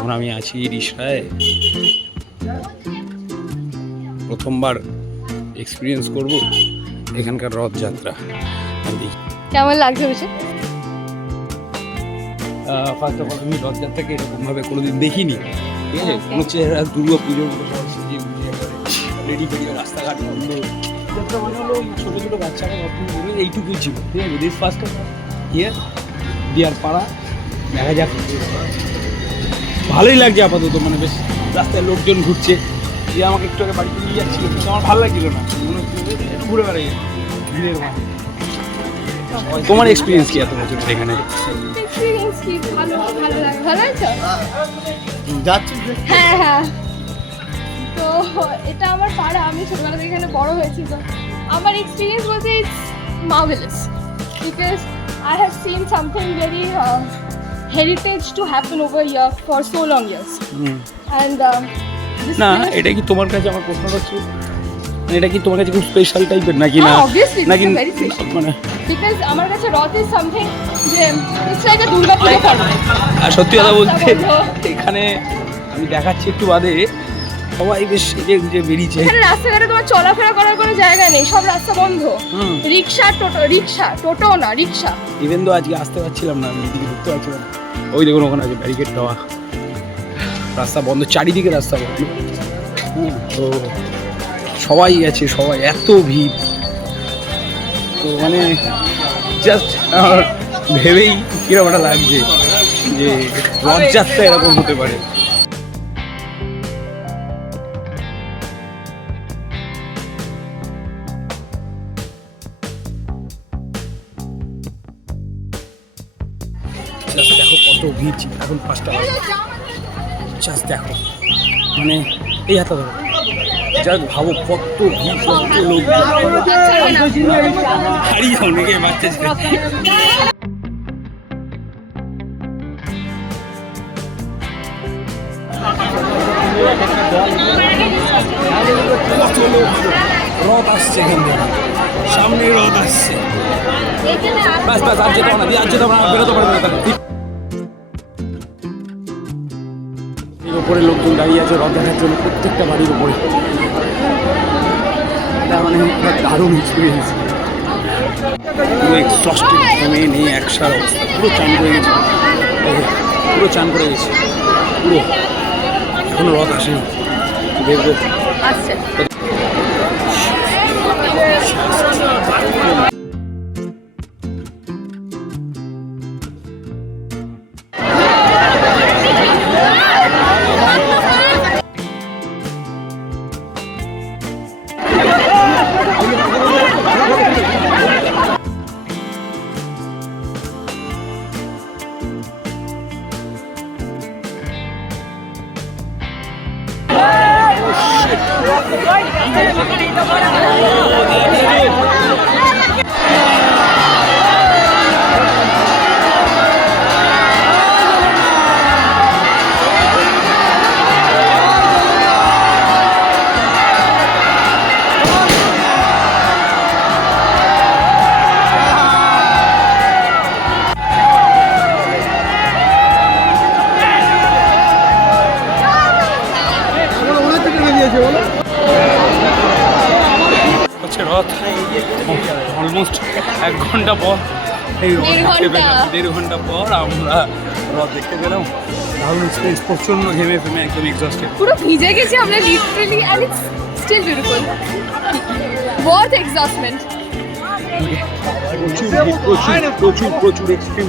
এখন আমি আছি রিষড়ায়, প্রথমবার এক্সপিরিয়েন্স করব এখানকার রথযাত্রা। কেমন লাগছে বেশি? ফার্স্ট অফ অল আমি রথযাত্রাকে এরকমভাবে কোনোদিন দেখিনি, ঠিক আছে? কোনো চেহারা দুর্গা পুজোর মতো সবাই সেজিয়ে বুঝিয়ে করে রেডি ফেডিয়ে রাস্তাঘাট বন্ধ, যাত্রা মানে হলো ছোটো ছোটো বাচ্চারা রথ নিয়ে এইটুকুই ছিল, ঠিক আছে? দিস ফার্স্ট ইয়ার দিয়ার পাড়া, দেখা যাক। ভালোই লাগছে আপাতত, মানে বেশ রাস্তায় লোকজন ঘুরছে। যে আমাকে একটু আগে বাড়িতে নিয়ে যাচ্ছিল, কিন্তু আমার ভালো লাগছিল না, মনে হচ্ছে ঘুরে বেড়াই ভিড়ের মাঝে। তোমার এক্সপিরিয়েন্স কি এত বছর এখানে? এক্সপিরিয়েন্স কি ভালো, ভালো লাগে। ভালো আছে? যাচ্ছি। হ্যাঁ হ্যাঁ, তো এটা আমার পাড়া, আমি ছোটবেলা থেকে এখানে বড় হয়েছি। তো আমার এক্সপিরিয়েন্স বলতে it's marvellous, because I have seen something very heritage to happen over here for so long years. And this না, place- এটা কি তোমার কাছে, আমার প্রশ্ন হচ্ছে এটা কি তোমার কাছে খুব স্পেশাল টাইপের নাকি? না obviously নাকি it's very special, মানে because আমার কাছে রথ is something যে it's like a Durga Puja for me. আর সত্যি কথা বলতে রাস্তা বন্ধ। এখানে আমি দেখাচ্ছি একটু বাদে সবাই বেশ সেজে গুজে বেরিয়েছে। এখানে রাস্তাঘাটে তোমার চলাফেরা করার কোনো জায়গা নেই, সব রাস্তা বন্ধ। রিক্সা টোটো না রিক্সা। ইভেন তো আজকে আসতে পারছিলাম না, আমি এদিকে ঢুকতে পারছিলাম না। ওই দেখুন ওখানে আছে ব্যারিকেড দেওয়া, রাস্তা বন্ধ, চারিদিকে রাস্তা বন্ধ। তো সবাই গেছে, সবাই এত ভিড়, তো মানে জাস্ট ভেবেই কিরকম একটা লাগছে যে রথযাত্রা এরকম হতে পারে। জাস্ট দেখো কত ভিড়, এখন 5টা বাজে। জাস্ট দেখো, মানে এই হাতে ধরো, জাস্ট ভাবো কত ভিড়, কত লোক। হারিয়ে অনেকে বাচ্চা ছেলে। কত লোক, রথ আসছে এখান থেকে, সামনে রথ আসছে। ব্যাস ব্যাস, আর যেতে হবে না, আর যেতে হবে না, বেরোতে পারবে না। এর উপরে লোকজন দাঁড়িয়ে আছে রথ দেখার জন্য, প্রত্যেকটা বাড়ির উপরে। এটা মানে দারুণ এক্সপিরিয়েন্স। পুরো এক্সস্টেড, ঘেমে নিয়ে একসার অবস্থা, পুরো চান করে গেছে, পুরো চান করে গেছে পুরো। এখনো রথ আসেনি, দেখবো আচ্ছা হচ্ছে রথ। অলমোস্ট 1 ঘন্টা পর এই রথ দেখতে পেলাম, 1.5 ঘন্টা পর আমরা রথ দেখতে পেলাম। দারুণ এক্সপিরিয়েন্স, প্রচণ্ড ঘেমে ফেমে একদম এক্সস্টেড। পুরো ভিজে গেছি আমরা literally, and it's still beautiful, worth exhaustment. প্রচুর প্রচুর প্রচুর প্রচুর এক্সট্রিম।